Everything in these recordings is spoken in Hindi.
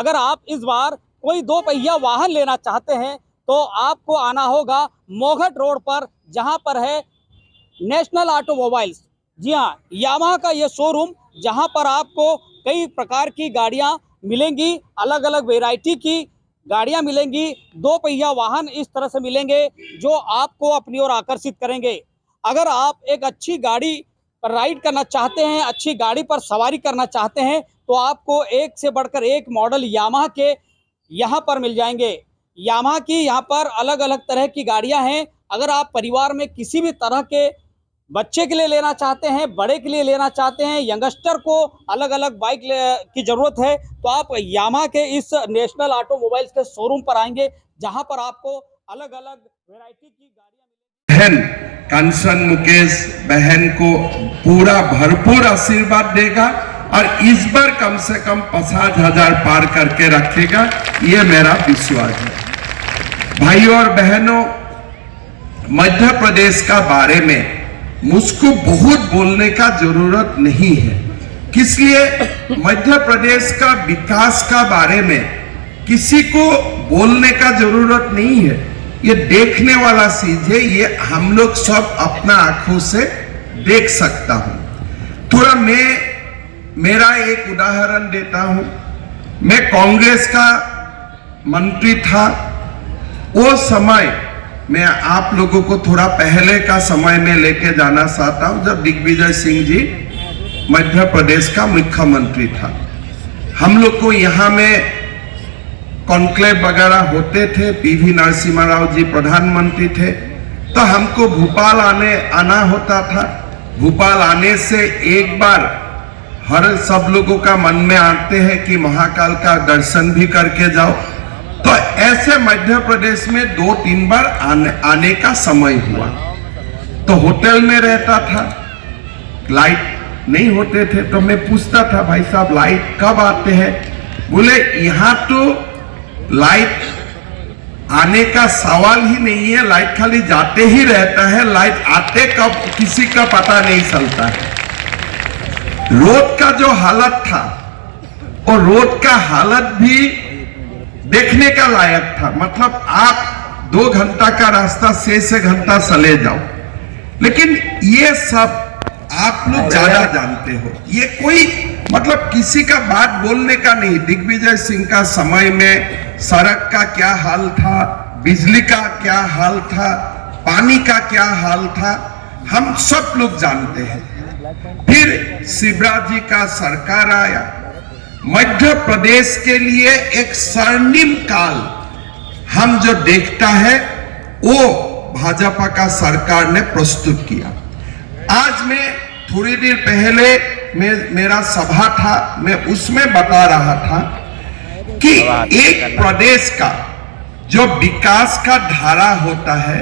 अगर आप इस बार कोई 2 पहिया वाहन लेना चाहते हैं तो आपको आना होगा मोघट रोड पर, जहां पर है नेशनल ऑटोमोबाइल्स। जी हाँ, यामाहा का ये शोरूम, जहां पर आपको कई प्रकार की गाड़ियां मिलेंगी, अलग अलग वैरायटी की गाड़ियां मिलेंगी। 2 पहिया वाहन इस तरह से मिलेंगे जो आपको अपनी ओर आकर्षित करेंगे। अगर आप एक अच्छी गाड़ी पर राइड करना चाहते हैं, अच्छी गाड़ी पर सवारी करना चाहते हैं, तो आपको एक से बढ़कर एक मॉडल यामाहा के यहाँ पर मिल जाएंगे। यामाहा की यहाँ पर अलग अलग तरह की गाड़ियां हैं। अगर आप परिवार में किसी भी तरह के बच्चे के लिए लेना चाहते हैं, बड़े के लिए लेना चाहते हैं, यंगस्टर को अलग अलग बाइक की जरूरत है, तो आप यामाहा के इस नेशनल ऑटोमोबाइल्स के शोरूम पर आएंगे, जहां पर आपको अलग अलग वैरायटी की गाड़ियां। बहन कंचन मुकेश बहन को पूरा भरपूर आशीर्वाद देगा और इस बार कम से कम 50,000 पार करके रखेगा, ये मेरा विश्वास है। भाइयों और बहनों, मध्य प्रदेश का बारे में मुझको बहुत बोलने का जरूरत नहीं है। किस लिए? मध्य प्रदेश का विकास का बारे में किसी को बोलने का जरूरत नहीं है, ये देखने वाला चीज है, ये हम लोग सब अपना आंखों से देख सकता हूं। थोड़ा मेरा एक उदाहरण देता हूं। मैं कांग्रेस का मंत्री था, वो समय मैं आप लोगों को थोड़ा पहले का समय में लेके जाना चाहता हूं, जब दिग्विजय सिंह जी मध्य प्रदेश का मुख्यमंत्री था। हम लोग को यहाँ में कॉन्क्लेव वगैरह होते थे, पीवी नरसिम्हा राव जी प्रधानमंत्री थे, तो हमको भोपाल आना होता था। भोपाल आने से एक बार हर सब लोगों का मन में आते हैं कि महाकाल का दर्शन भी करके जाओ। तो ऐसे मध्य प्रदेश में 2-3 बार आने का समय हुआ। तो होटल में रहता था, लाइट नहीं होते थे, तो मैं पूछता था, भाई साहब लाइट कब आते हैं? बोले यहाँ तो लाइट आने का सवाल ही नहीं है, लाइट खाली जाते ही रहता है, लाइट आते कब किसी का पता नहीं चलता है। रोड का जो हालत था, और रोड का हालत भी देखने का लायक था। मतलब आप 2 घंटा का रास्ता 6 घंटा चले जाओ, लेकिन ये सब आप लोग ज्यादा जानते हो। ये कोई मतलब किसी का बात बोलने का नहीं। दिग्विजय सिंह का समय में सड़क का क्या हाल था, बिजली का क्या हाल था, पानी का क्या हाल था, हम सब लोग जानते हैं। फिर शिवराज जी का सरकार आया, मध्य प्रदेश के लिए एक स्वर्णिम काल हम जो देखता है वो भाजपा का सरकार ने प्रस्तुत किया। आज मैं थोड़ी देर पहले मेरा सभा था, मैं उसमें बता रहा था कि एक प्रदेश का जो विकास का धारा होता है,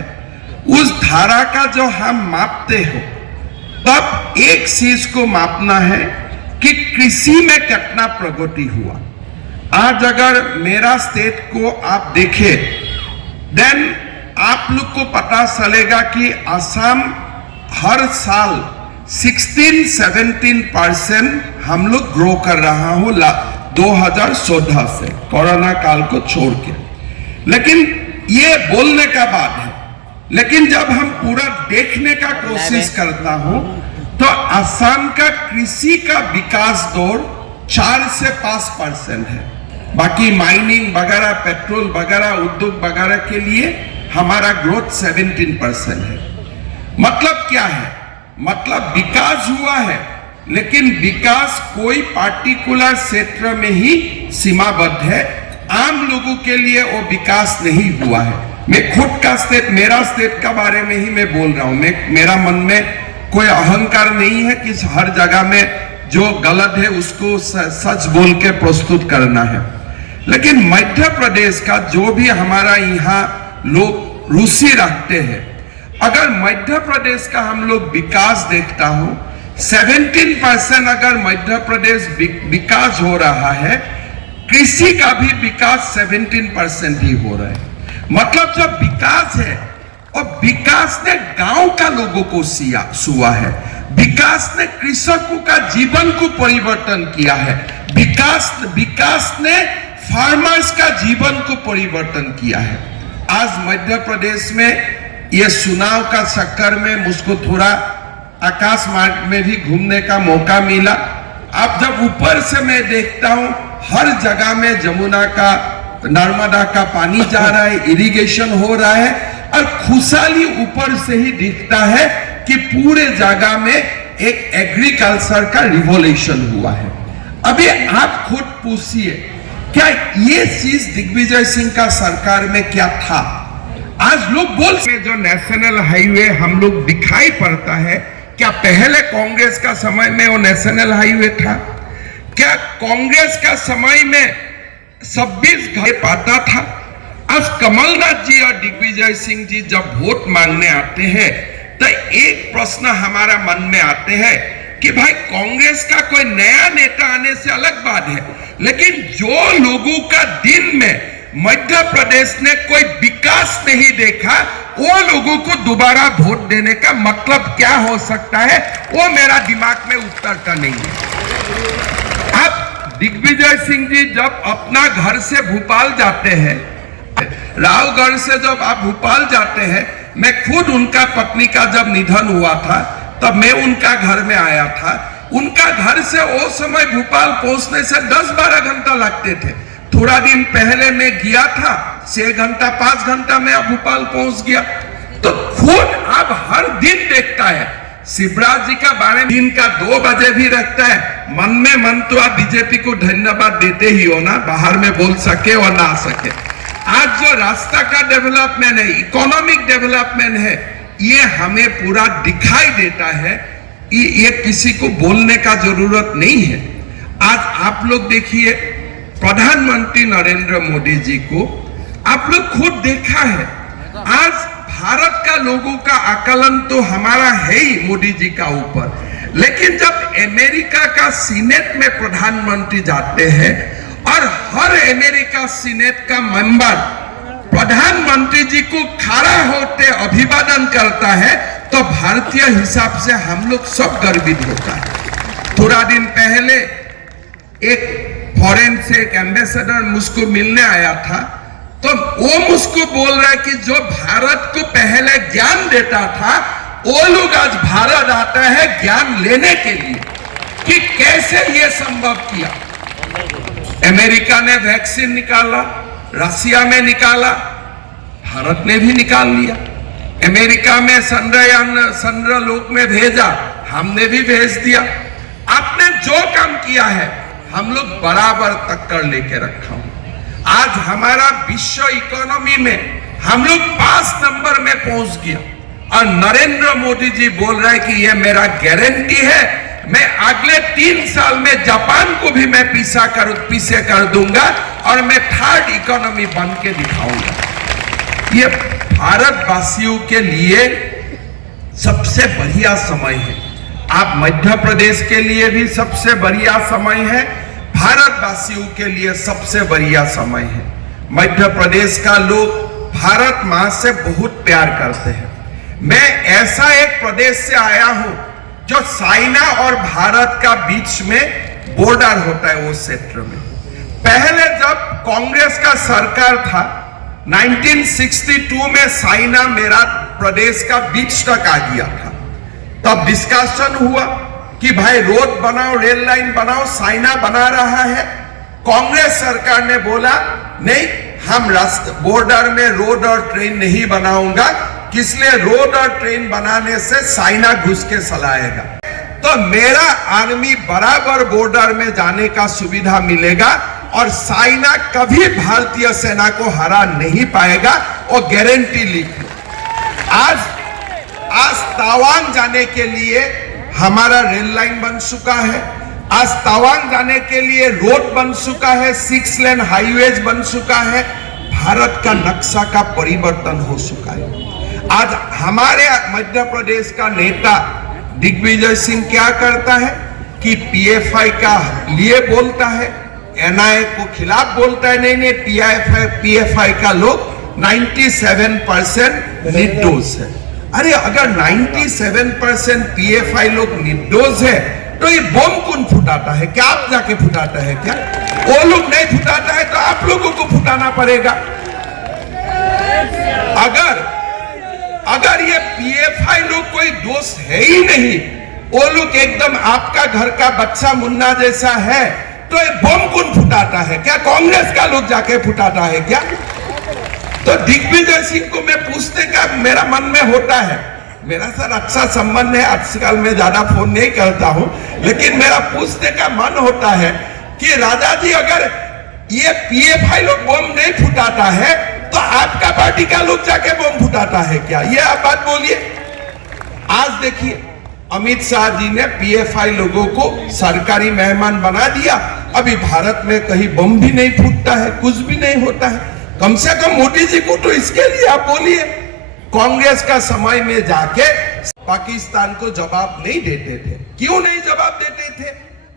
उस धारा का जो हम मापते हो, तब एक चीज को मापना है कि कृषि में कितना प्रगति हुआ। आज अगर मेरा स्टेट को आप देखें, देन आप लोग को पता चलेगा कि असम हर साल 16-17% हम लोग ग्रो कर रहा हूं 2014 से, कोरोना काल को छोड़ के। लेकिन ये बोलने का बात है, लेकिन जब हम पूरा देखने का कोशिश करता हूं, तो असम का कृषि का विकास दर 4 से 5% है। बाकी माइनिंग वगैरह, पेट्रोल वगैरह, उद्योग वगैरह के लिए हमारा ग्रोथ 17% है। मतलब क्या है? मतलब विकास हुआ है, लेकिन विकास कोई पार्टिकुलर क्षेत्र में ही सीमाबद्ध है, आम लोगों के लिए वो विकास नहीं हुआ है। मैं खुद का स्टेट, मेरा स्टेट का बारे में ही मैं बोल रहा हूं। मेरा मन में कोई अहंकार नहीं है कि हर जगह में जो गलत है उसको सच बोल के प्रस्तुत करना है। लेकिन मध्य प्रदेश का जो भी हमारा यहाँ लोग रुचि रखते हैं, अगर मध्य प्रदेश का हम लोग विकास देखता हो, 17% अगर मध्य प्रदेश विकास हो रहा है, कृषि का भी विकास 17% ही हो रहा है। मतलब जब विकास है, और विकास ने गांव का लोगों को छुआ है, विकास ने कृषकों का जीवन को परिवर्तन किया है, विकास ने फार्मर्स का जीवन को परिवर्तन किया है। आज मध्य प्रदेश में ये चुनाव का चक्कर में मुझको थोड़ा आकाश मार्ग में भी घूमने का मौका मिला। अब जब ऊपर से मैं देखता हूं हर जगह में जमुना का, नर्मदा का पानी जा रहा है, इरिगेशन हो रहा है और खुशहाली ऊपर से ही दिखता है कि पूरे जगह में एक एग्रीकल्चर का रिवॉल्यूशन हुआ है। अभी आप खुद पूछिए, क्या ये चीज दिग्विजय सिंह का सरकार में क्या था? आज लोग बोलते जो नेशनल हाईवे हम लोग दिखाई पड़ता है, क्या पहले कांग्रेस का समय में वो नेशनल हाईवे था? क्या कांग्रेस का समय में 26 घर पाता था? आज कमलनाथ जी और दिग्विजय सिंह जी जब वोट मांगने आते हैं तो एक प्रश्न हमारा मन में आते हैं कि भाई कांग्रेस का कोई नया नेता आने से अलग बात है, लेकिन जो लोगों का दिन में मध्य प्रदेश ने कोई विकास नहीं देखा, वो लोगों को दोबारा वोट देने का मतलब क्या हो सकता है, वो मेरा दिमाग में उतरता नहीं है। अब दिग्विजय सिंह जी जब अपना घर से भोपाल जाते हैं, रावगढ़ से जब आप भोपाल जाते हैं, मैं खुद उनका पत्नी का जब निधन हुआ था तब मैं उनका घर में आया था। उनका घर से वो समय भोपाल पहुंचने से 10-12 घंटा लगते थे। थोड़ा दिन पहले मैं गया था, 6 घंटा 5 घंटा में भोपाल पहुंच गया। तो खुद आप हर दिन देखता है शिवराज जी का बारे में दिन का 2 बजे भी रखता है। मन में मन तो आप बीजेपी को धन्यवाद देते ही हो ना, बाहर में बोल सके और ना सके। आज जो रास्ता का डेवलपमेंट है, इकोनॉमिक डेवलपमेंट है, ये हमें पूरा दिखाई देता है। ये किसी को बोलने का जरूरत नहीं है। आज आप लोग देखिए प्रधानमंत्री नरेंद्र मोदी जी को आप लोग खुद देखा है। आज भारत का लोगों का आकलन तो हमारा है ही मोदी जी का ऊपर, लेकिन जब अमेरिका का सीनेट में प्रधानमंत्री जाते हैं और हर अमेरिका सीनेट का मेंबर प्रधानमंत्री जी को खड़ा होते अभिवादन करता है, तो भारतीय हिसाब से हम लोग सब गर्वित होता है। थोड़ा दिन पहले एक फॉरेन से एक एम्बेसडर मुझको मिलने आया था, तो वो मुझको बोल रहा है कि जो भारत को पहले ज्ञान देता था, वो लोग आज भारत आता है ज्ञान लेने के लिए कि कैसे ये संभव किया। अमेरिका ने वैक्सीन निकाला, रशिया में निकाला, भारत ने भी निकाल लिया। अमेरिका में चंद्रलोक में भेजा, हमने भी भेज दिया। आपने जो काम किया है हम लोग बराबर टक्कर लेके रखा हूं। आज हमारा विश्व इकोनॉमी में हम लोग 5 नंबर में पहुंच गया और नरेंद्र मोदी जी बोल रहे हैं कि ये मेरा गारंटी है, मैं अगले 3 साल में जापान को भी मैं पीछे कर दूंगा और मैं 3rd इकोनॉमी बन के दिखाऊंगा। ये भारतवासियों के लिए सबसे बढ़िया समय है। आप मध्य प्रदेश के लिए भी सबसे बढ़िया समय है, भारतवासियों के लिए सबसे बढ़िया समय है। मध्य प्रदेश का लोग भारत मां से बहुत प्यार करते हैं। मैं ऐसा एक प्रदेश से आया हूं जो चाइना और भारत का बीच में बॉर्डर होता है, वो क्षेत्र में। पहले जब कांग्रेस का सरकार था 1962 में चाइना मेरा प्रदेश का बीच तक आ गया था। तब डिस्कशन हुआ कि भाई रोड बनाओ, रेल लाइन बनाओ, चाइना बना रहा है। कांग्रेस सरकार ने बोला नहीं, हम बॉर्डर में रोड और ट्रेन नहीं बनाऊंगा, इसलिए रोड और ट्रेन बनाने से चाइना घुस के चलाएगा। तो मेरा आर्मी बराबर बॉर्डर में जाने का सुविधा मिलेगा और चाइना कभी भारतीय सेना को हरा नहीं पाएगा, और गारंटी लिख लो। आज तवांग जाने के लिए हमारा रेल लाइन बन चुका है। आज तवांग जाने के लिए रोड बन चुका है, 6 लेन हाईवेज बन चुका है। भारत का नक्शा का परिवर्तन हो चुका है। आज हमारे मध्य प्रदेश का नेता दिग्विजय सिंह क्या करता है कि पीएफआई का लिए बोलता है, एनआईए को खिलाफ बोलता है। नहीं, पीएफआई का लोग 97% निर्दोष है। अरे अगर 97% पीएफआई लोग निर्दोष है तो ये बम कौन फुटाता है? क्या आप जाके फुटाता है क्या? वो लोग नहीं फुटाता है तो आप उठाना पड़ेगा। अगर ये पीएफआई लोग कोई दोस्त है ही नहीं, वो लोग एकदम आपका घर का बच्चा मुन्ना जैसा है, तो ये बम कौन फुटाता है? क्या कांग्रेस का लोग जाके फुटाता है क्या? तो दिग्विजय सिंह को मैं पूछने का मेरा मन में होता है, मेरा सर अच्छा संबंध है, आजकल मैं ज्यादा फोन नहीं करता हूं, लेकिन मेरा पूछने का मन होता है कि राजा जी, अगर ये पीएफआई लोग बम नहीं फुटाता है तो आपका पार्टी का लोग जाके बम फुटाता है क्या? ये आप बात बोलिए। आज देखिए, अमित शाह जी ने पीएफआई लोगों को सरकारी मेहमान बना दिया। अभी भारत में कहीं बम भी नहीं फूटता है, कुछ भी नहीं होता है। कम से कम मोदी जी को तो इसके लिए आप बोलिए। कांग्रेस का समय में जाके पाकिस्तान को जवाब नहीं देते थे। क्यों नहीं जवाब देते थे?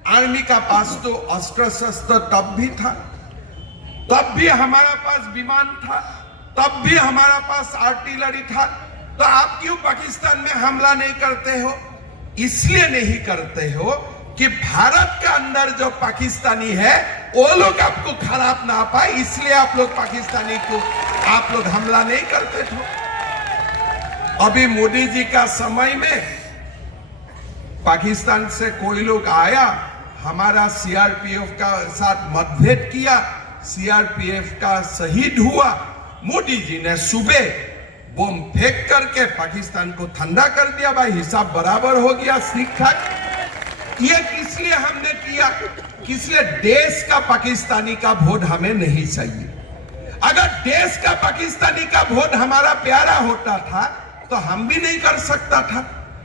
आर्मी का पास तो अस्त्र शस्त्र तब भी था, तब भी हमारा पास विमान था, तब भी हमारा पास आर्टिलरी था। तो आप क्यों पाकिस्तान में हमला नहीं करते हो? इसलिए नहीं करते हो कि भारत के अंदर जो पाकिस्तानी है वो लोग आपको खराब ना पाए, इसलिए आप लोग पाकिस्तानी को आप लोग हमला नहीं करते थे। अभी मोदी जी का समय में पाकिस्तान से कोई लोग आया, हमारा सीआरपीएफ का साथ मतभेद किया, सीआरपीएफ का शहीद हुआ। मोदी जी ने सुबह बम फेंक करके पाकिस्तान को ठंडा कर दिया। भाई हिसाब बराबर हो गया, ठीक ठाक। ये किस लिए हमने किया? किस लिए? देश का पाकिस्तानी का वोट हमें नहीं चाहिए। अगर देश का पाकिस्तानी का वोट हमारा प्यारा होता था तो हम भी नहीं कर सकता था।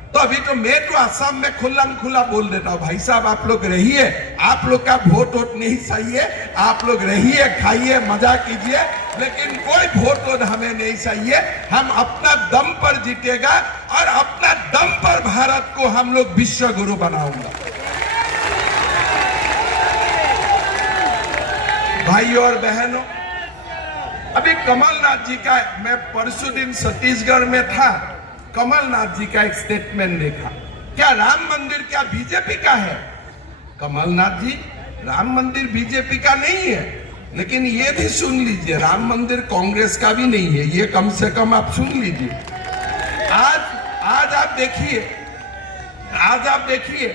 तो अभी तो मैं तो असम में खुल्लम खुला बोल देता हूं, भाई साहब आप लोग रहिए, आप लोग का वोट नहीं चाहिए, आप लोग रहिए, खाइए, मजा कीजिए, लेकिन कोई वोट हमें नहीं चाहिए। हम अपना दम पर जीतेगा और अपना दम पर भारत को हम लोग विश्व गुरु बनाऊंगा। भाइयों और बहनों, अभी कमलनाथ जी का, मैं परसों दिन छत्तीसगढ़ में था, कमलनाथ जी का एक स्टेटमेंट देखा। क्या राम मंदिर क्या बीजेपी का है? कमलनाथ जी, राम मंदिर बीजेपी का नहीं है, लेकिन ये भी सुन लीजिए, राम मंदिर कांग्रेस का भी नहीं है, ये कम से कम आप सुन लीजिए। आज आप देखिए,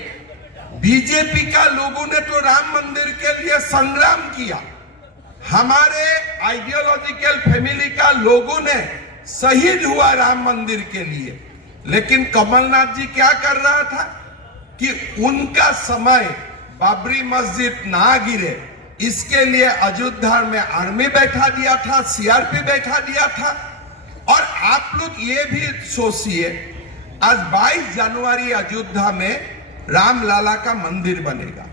बीजेपी का लोगों ने तो राम मंदिर के लिए संग्राम किया, हमारे आइडियोलॉजिकल फैमिली का लोगों ने शहीद हुआ राम मंदिर के लिए। लेकिन कमलनाथ जी क्या कर रहा था कि उनका समय बाबरी मस्जिद ना गिरे, इसके लिए अयोध्या में आर्मी बैठा दिया था, सीआरपी बैठा दिया था। और आप लोग ये भी सोचिए, आज 22 जनवरी अयोध्या में रामलला का मंदिर बनेगा।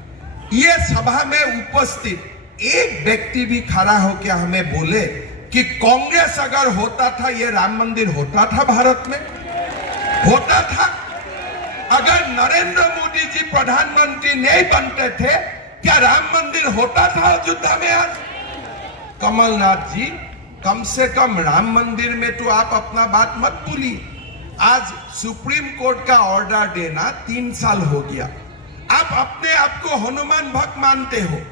ये सभा में उपस्थित एक व्यक्ति भी खड़ा होकर हमें बोले कि कांग्रेस अगर होता था ये राम मंदिर होता था, भारत में होता था। अगर नरेंद्र मोदी जी प्रधानमंत्री नहीं बनते थे, क्या राम मंदिर होता था अयोध्या में? आज कमलनाथ जी, कम से कम राम मंदिर में तो आप अपना बात मत भूलिए। आज सुप्रीम कोर्ट का ऑर्डर देना 3 साल हो गया, आप अपने आप को हनुमान भक्त मानते हो।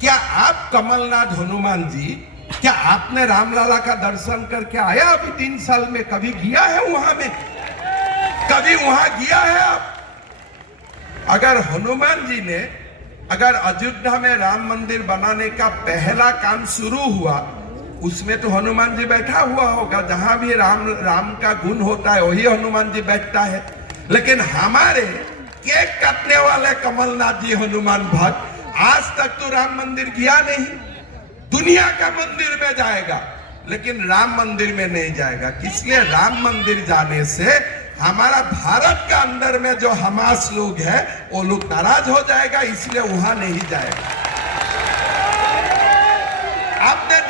क्या आप कमलनाथ हनुमान जी, क्या आपने रामलला का दर्शन करके आया अभी 3 साल में? कभी गया है वहां में? कभी वहां गया है आप? अगर हनुमान जी ने, अगर अयोध्या में राम मंदिर बनाने का पहला काम शुरू हुआ, उसमें तो हनुमान जी बैठा हुआ होगा। जहां भी राम का गुण होता है वही हनुमान जी बैठता है। लेकिन हमारे केक काटने वाले कमलनाथ जी हनुमान भक्त आज तक तो राम मंदिर गया नहीं। दुनिया का मंदिर में जाएगा, लेकिन राम मंदिर में नहीं जाएगा। इसलिए राम मंदिर जाने से हमारा भारत का अंदर में जो हमास लोग है वो लोग नाराज हो जाएगा, इसलिए वहां नहीं जाएगा। आपने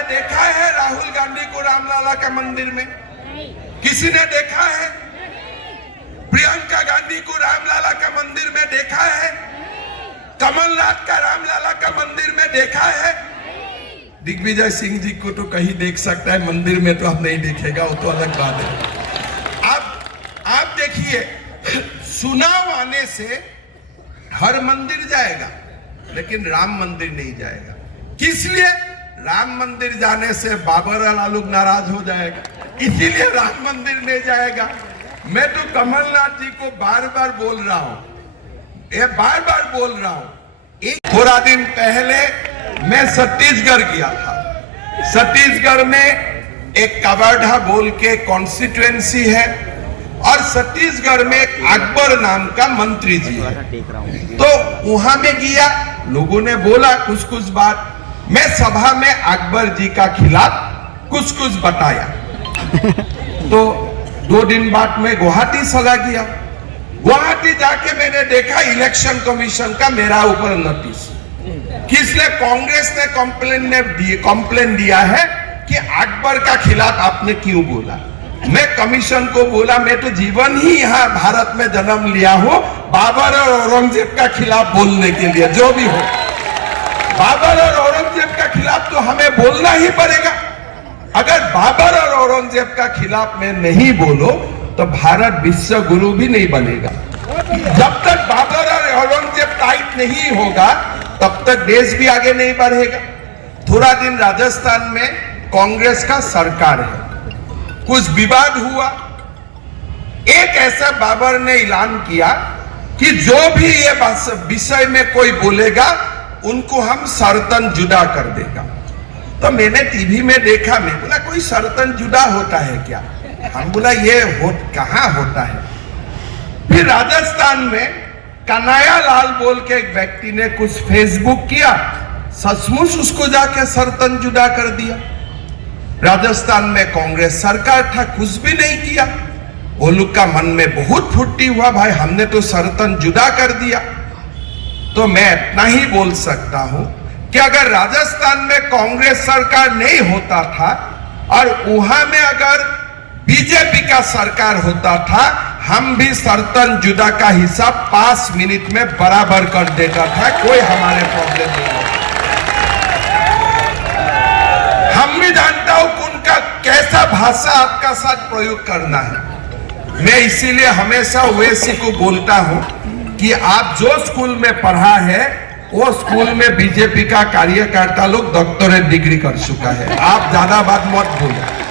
देखा है राहुल गांधी को रामलला का मंदिर में? किसी ने देखा है? प्रियंका गांधी को रामलला का मंदिर में देखा है? कमलनाथ का रामलला का मंदिर में देखा है? दिग्विजय सिंह जी को तो कहीं देख सकता है, मंदिर में तो आप नहीं देखेगा, वो तो अलग बात है। आप देखिए, चुनाव आने से हर मंदिर जाएगा, लेकिन राम मंदिर नहीं जाएगा। किस लिए? राम मंदिर जाने से बाबर वाला लोग नाराज हो जाएगा, इसीलिए राम मंदिर नहीं जाएगा। मैं तो कमलनाथ जी को बार बार बोल रहा हूं, ये बार बार बोल रहा हूं। थोड़ा दिन पहले मैं छत्तीसगढ़ गया था। छत्तीसगढ़ में एक कवर्धा बोल के कॉन्स्टिट्यूएंसी है और छत्तीसगढ़ में एक अकबर नाम का मंत्री जी है। तो वहां में गया, लोगों ने बोला कुछ कुछ बात, मैं सभा में अकबर जी का खिलाफ कुछ कुछ बताया। तो 2 दिन बाद में गुवाहाटी चला गया। गुवाहाटी जाके मैंने देखा इलेक्शन कमीशन का मेरा ऊपर नोटिस, किसने? कांग्रेस ने कंप्लेन दिया है कि अकबर का खिलाफ आपने क्यों बोला। मैं कमीशन को बोला, मैं तो जीवन ही यहाँ भारत में जन्म लिया हूं बाबर और औरंगजेब का खिलाफ बोलने के लिए। जो भी हो, बाबर और औरंगजेब का खिलाफ तो हमें बोलना ही पड़ेगा। अगर बाबर और औरंगजेब का खिलाफ में नहीं बोलो तो भारत विश्व गुरु भी नहीं बनेगा। जब तक बाबर और औरंगजेब टाइट नहीं होगा तब तक देश भी आगे नहीं बढ़ेगा। थोड़ा दिन राजस्थान में कांग्रेस का सरकार है, कुछ विवाद हुआ। एक ऐसा बाबर ने ऐलान किया कि जो भी ये विषय में कोई बोलेगा उनको हम सरतन जुदा कर देगा। तो मैंने टीवी में देखा, मैं बोला कोई सरतन जुदा होता है क्या? हम बोला ये कहां होता है। फिर राजस्थान में कन्हैया लाल बोल के एक व्यक्ति ने कुछ फेसबुक किया, सचमुच उसको जाके सरतन जुदा कर दिया। राजस्थान में कांग्रेस सरकार था, कुछ भी नहीं किया। वो लोग का मन में बहुत फुर्ती हुआ, भाई हमने तो सरतन जुदा कर दिया। तो मैं इतना ही बोल सकता हूं कि अगर राजस्थान में कांग्रेस सरकार नहीं होता था और वहां में अगर बीजेपी का सरकार होता था, हम भी सरतन जुदा का हिसाब 5 मिनट में बराबर कर देता था, कोई हमारे प्रॉब्लम नहीं होता। हम भी जानता हूं कि उनका कैसा भाषा आपका साथ प्रयोग करना है। मैं इसीलिए हमेशा ओवैसी को बोलता हूं कि आप जो स्कूल में पढ़ा है वो स्कूल में बीजेपी का कार्यकर्ता लोग डॉक्टरेट डिग्री कर चुका है। आप ज्यादा बात मत बोलो।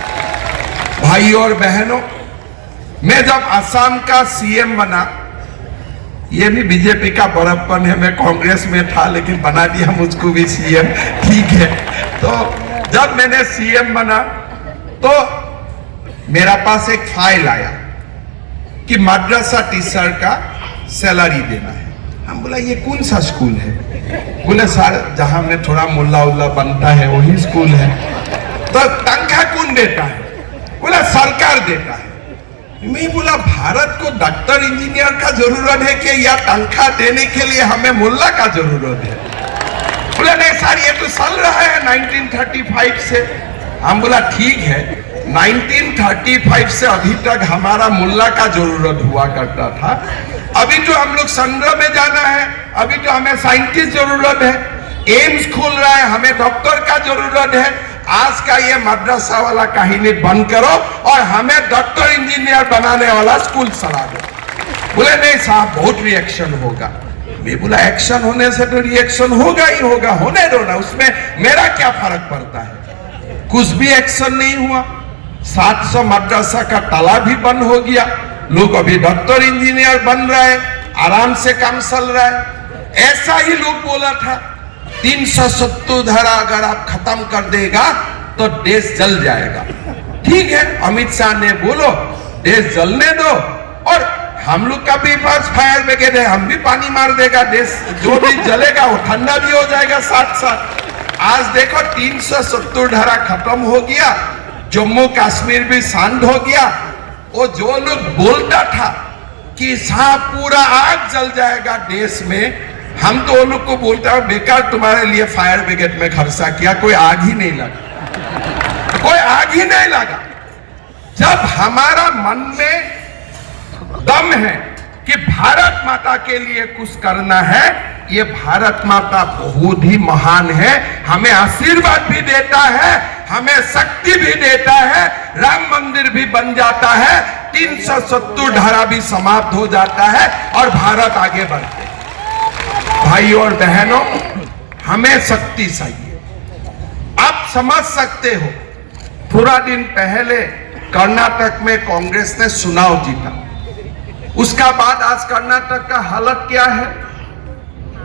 भाई और बहनों, मैं जब असम का सीएम बना, ये भी बीजेपी का बड़प्पन है, मैं कांग्रेस में था लेकिन बना दिया मुझको भी सीएम, ठीक है। तो जब मैंने सीएम बना तो मेरा पास एक फाइल आया कि मद्रासा टीचर का सैलरी देना है। हम बोला ये कौन सा स्कूल है? बोले सर जहां में थोड़ा मुल्ला उल्ला बनता है वही स्कूल है। तो तनख्वाह कौन देता है? बोला सरकार देता है। मैं बोला भारत को डॉक्टर इंजीनियर का जरूरत है कि या तनख्वाह देने के लिए हमें मुल्ला का जरूरत है? बोला नहीं सर ये तो चल रहा है 1935 से। हम बोला ठीक है, 1935 से अभी तक हमारा मुल्ला का जरूरत हुआ करता था। अभी तो हम लोग संग्रह में जाना है, अभी तो हमें साइंटिस्ट जरूरत है, एम्स खोल रहा है, हमें डॉक्टर का जरूरत है। आज का ये मद्रासा वाला कहानी बंद करो और हमें डॉक्टर इंजीनियर बनाने वाला स्कूल चला दो। बोले नहीं साहब बहुत रिएक्शन होगा। मैं बोला एक्शन होने से तो रिएक्शन होगा ही होगा, होने दो ना, उसमें मेरा क्या फर्क पड़ता है। कुछ भी एक्शन नहीं हुआ। 700 मद्रासा का ताला भी बंद हो गया, लोग अभी डॉक्टर इंजीनियर बन रहे हैं, आराम से काम चल रहा है। ऐसा ही लोग बोला था 370 धारा अगर आप खत्म कर देगा तो देश जल जाएगा। ठीक है, अमित शाह ने बोलो देश जलने दो, और हम लोग का भी पास फायर ब्रिगेड है, हम भी पानी मार देगा, देश जो भी जलेगा वो ठंडा भी हो जाएगा साथ साथ। आज देखो 370 धारा खत्म हो गया, जम्मू कश्मीर भी शांत हो गया। वो जो लोग बोलता था कि साहब पूरा आग जल जाएगा देश में, हम तो वो लोग को बोलते हैं बेकार तुम्हारे लिए फायर ब्रिगेड में खर्चा किया, कोई आग ही नहीं लगा, कोई आग ही नहीं लगा। जब हमारा मन में दम है कि भारत माता के लिए कुछ करना है, ये भारत माता बहुत ही महान है, हमें आशीर्वाद भी देता है, हमें शक्ति भी देता है, राम मंदिर भी बन जाता है, 370 धारा भी समाप्त हो जाता है और भारत आगे बढ़ते। भाई और बहनों, हमें शक्ति चाहिए, समझ सकते हो, थोड़ा दिन पहले कर्नाटक में कांग्रेस ने चुनाव जीता, उसका बाद आज कर्नाटक का हालत क्या है?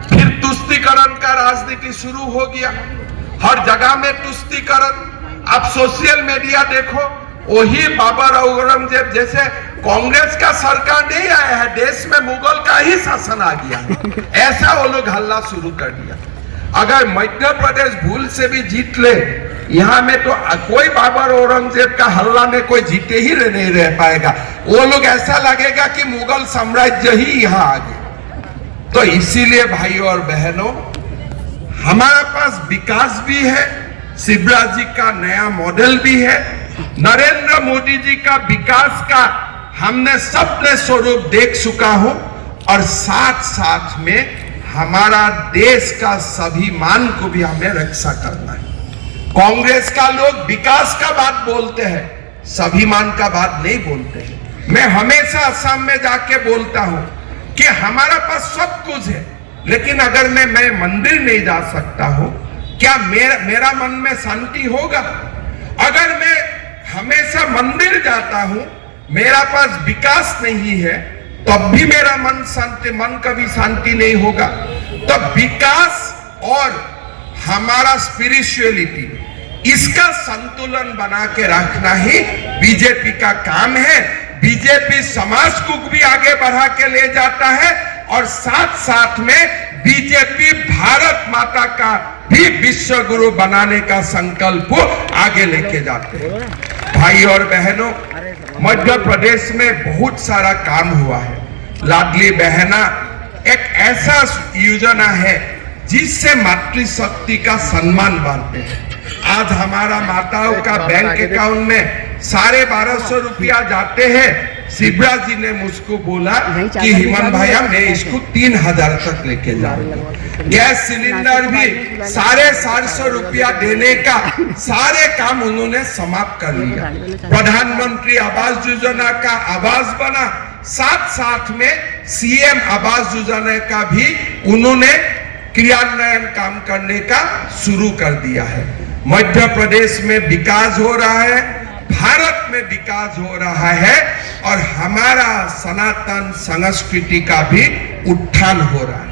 फिर तुष्टीकरण का राजनीति शुरू हो गया, हर जगह में तुष्टीकरण। आप सोशल मीडिया देखो, वही बाबर औरंगजेब जैसे कांग्रेस का सरकार नहीं आया है, देश में मुगल का ही शासन आ गया, ऐसा वो लोग हल्ला शुरू कर दिया। अगर मध्य प्रदेश भूल से भी जीत ले, यहाँ में तो कोई बाबर औरंगजेब का हल्ला में कोई जीते ही नहीं रह पाएगा। वो लोग ऐसा लगेगा कि मुगल साम्राज्य ही यहाँ आ गया। तो इसीलिए भाइयों और बहनों, हमारा पास विकास भी है, शिवराज जी का नया मॉडल भी है, नरेंद्र मोदी जी का विकास का हमने सबने स्वरूप देख चुका हूं, और साथ साथ में हमारा देश का स्वाभिमान को भी हमें रक्षा करना है। कांग्रेस का लोग विकास का बात बोलते हैं, स्वाभिमान का बात नहीं बोलते हैं। मैं हमेशा असम में जाके बोलता हूं कि हमारा पास सब कुछ है, लेकिन अगर मैं मंदिर नहीं जा सकता हूं, क्या मेरा मन में शांति होगा? अगर मैं हमेशा मंदिर जाता हूं, मेरा पास विकास नहीं है, तब भी मेरा मन कभी शांति नहीं होगा। तो विकास और हमारा स्पिरिचुअलिटी, इसका संतुलन बना के रखना ही बीजेपी का काम है। बीजेपी समाज को भी आगे बढ़ा के ले जाता है, और साथ साथ में बीजेपी भारत माता का भी विश्व गुरु बनाने का संकल्प आगे लेके जाते हैं। भाई और बहनों, मध्य प्रदेश में बहुत सारा काम हुआ है। लाडली बहना एक ऐसा योजना है जिससे मातृशक्ति का सम्मान बढ़ते हैं। आज हमारा माताओं का बैंक अकाउंट में 1250 रुपया जाते हैं। शिवराज जी ने मुझको बोला कि हिमन भैया मैं इसको 3000 तक लेके जाऊंगा। गैस सिलेंडर भी 450 रुपया देने का सारे काम उन्होंने समाप्त कर लिया। प्रधानमंत्री आवास योजना का आवास बना, साथ साथ में सीएम आवास योजना का भी उन्होंने क्रियान्वयन काम करने का शुरू कर दिया है। मध्य प्रदेश में विकास हो रहा है, भारत में विकास हो रहा है, और हमारा सनातन संस्कृति का भी उत्थान हो रहा है।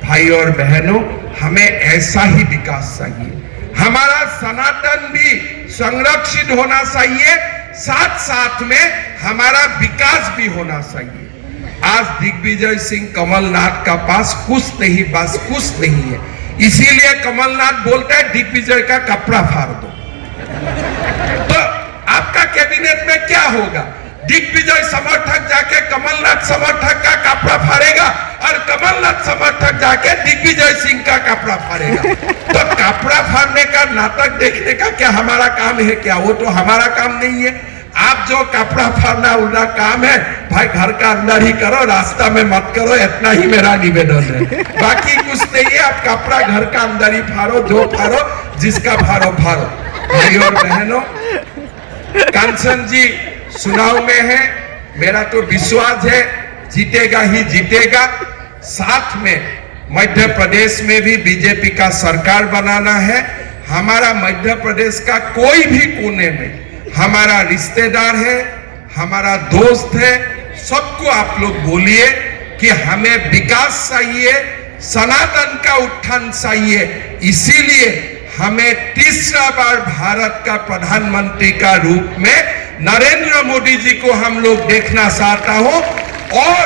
भाई और बहनों, हमें ऐसा ही विकास चाहिए। हमारा सनातन भी संरक्षित होना चाहिए, साथ साथ में हमारा विकास भी होना चाहिए। आज दिग्विजय सिंह कमलनाथ का पास कुछ नहीं, बस कुछ नहीं है, इसीलिए कमलनाथ बोलता है दिग्विजय का कपड़ा फाड़ दो। तो आपका कैबिनेट में क्या होगा? दिग्विजय समर्थक जाके कमलनाथ समर्थक का कपड़ा फाड़ेगा, और कमलनाथ समर्थक जाके दिग्विजय सिंह का कपड़ा फाड़ेगा। तो कपड़ा फाड़ने का नाटक देखने का क्या हमारा काम है क्या? वो तो हमारा काम नहीं है। आप जो कपड़ा फाड़ना उनका काम है, भाई घर का अंदर ही करो, रास्ता में मत करो, इतना ही मेरा निवेदन है। बाकी कुछ नहीं है, आप कपड़ा घर का अंदर ही फाड़ो, जो फाड़ो, जिसका फाड़ो फाड़ो। भाई और बहनों, कांचन जी चुनाव में है, मेरा तो विश्वास है जीतेगा ही जीतेगा। साथ में मध्य प्रदेश में भी बीजेपी का सरकार बनाना है। हमारा मध्य प्रदेश का कोई भी कोने में हमारा रिश्तेदार है, हमारा दोस्त है, सबको आप लोग बोलिए कि हमें विकास चाहिए, सनातन का उत्थान चाहिए। इसीलिए हमें तीसरा बार भारत का प्रधानमंत्री का रूप में नरेंद्र मोदी जी को हम लोग देखना चाहता हूं, और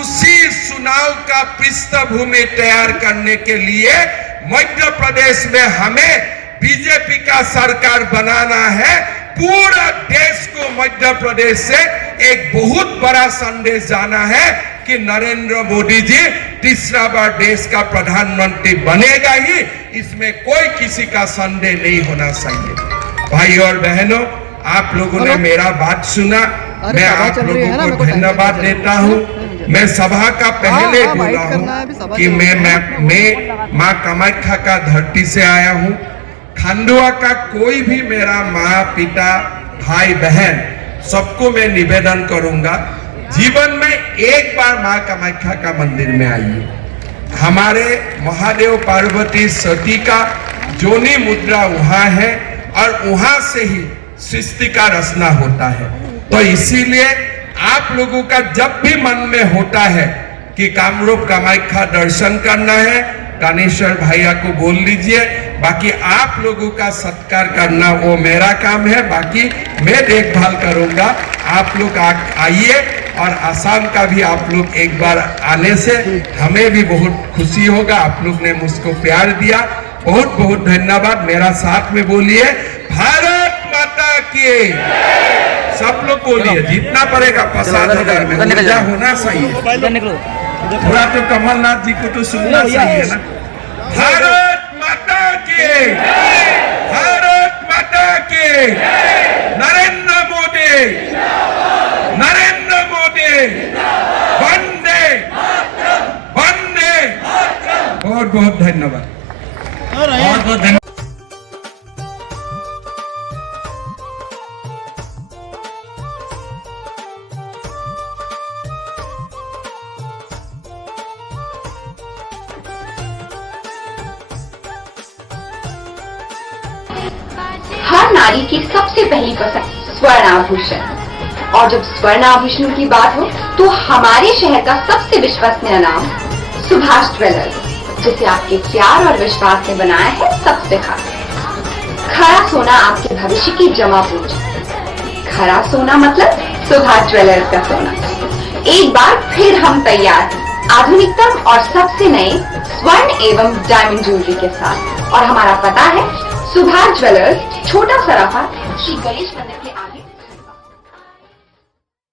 उसी चुनाव का पृष्ठभूमि तैयार करने के लिए मध्य प्रदेश में हमें बीजेपी का सरकार बनाना है। पूरा देश को मध्य प्रदेश से एक बहुत बड़ा संदेश जाना है कि नरेंद्र मोदी जी तीसरा बार देश का प्रधानमंत्री बनेगा ही, इसमें कोई किसी का संदेह नहीं होना चाहिए। भाई और बहनों, आप लोगों ने मेरा बात सुना, मैं आप लोगों को धन्यवाद देता हूँ। मैं सभा का पहले बोला हूँ कि मैं माँ कामाख्या का धरती से आया हूँ। खंडवा का कोई भी मेरा माँ पिता भाई बहन सबको मैं निवेदन करूंगा, जीवन में एक बार माँ कामाख्या का मंदिर में आइए। हमारे महादेव पार्वती सती का जोनी मुद्रा वहां है और वहां से ही सृष्टि का रचना होता है। तो इसीलिए आप लोगों का जब भी मन में होता है कि कामरूप कामाख्या दर्शन करना है, कानेश्वर भैया को बोल लीजिए। बाकी आप लोगों का सत्कार करना वो मेरा काम है, बाकी मैं देखभाल करूंगा। आप लोग आइए और आसाम का भी आप लोग एक बार आने से हमें भी बहुत खुशी होगा। आप लोग ने मुझको प्यार दिया, बहुत बहुत धन्यवाद। मेरा साथ में बोलिए भारत माता की। सब लोग बोलिए, जितना पड़ेगा 50,000 में ऊर्जा होना चाहिए। थोड़ा तो कमलनाथ जी को तो सुनना चाहिए ना। भारत माता की, भारत माता की, नरेंद्र मोदी, नरेंद्र मोदी, वंदे वंदे। बहुत बहुत धन्यवाद, बहुत बहुत धन्यवाद। हर नारी की सबसे पहली पसंद स्वर्ण आभूषण, और जब स्वर्ण आभूषणों की बात हो तो हमारे शहर का सबसे विश्वसनीय नाम सुभाष ज्वेलर्स, जिसे आपके प्यार और विश्वास ने बनाया है सबसे खास। खरा सोना आपके भविष्य की जमा पूंजी। खरा सोना मतलब सुभाष ज्वेलर्स का सोना। एक बार फिर हम तैयार हैं आधुनिकतम और सबसे नए स्वर्ण एवं डायमंड ज्वेलरी के साथ, और हमारा पता है सुभाष ज्वेलर्स, छोटा सराफा, श्री गणेश मंदिर के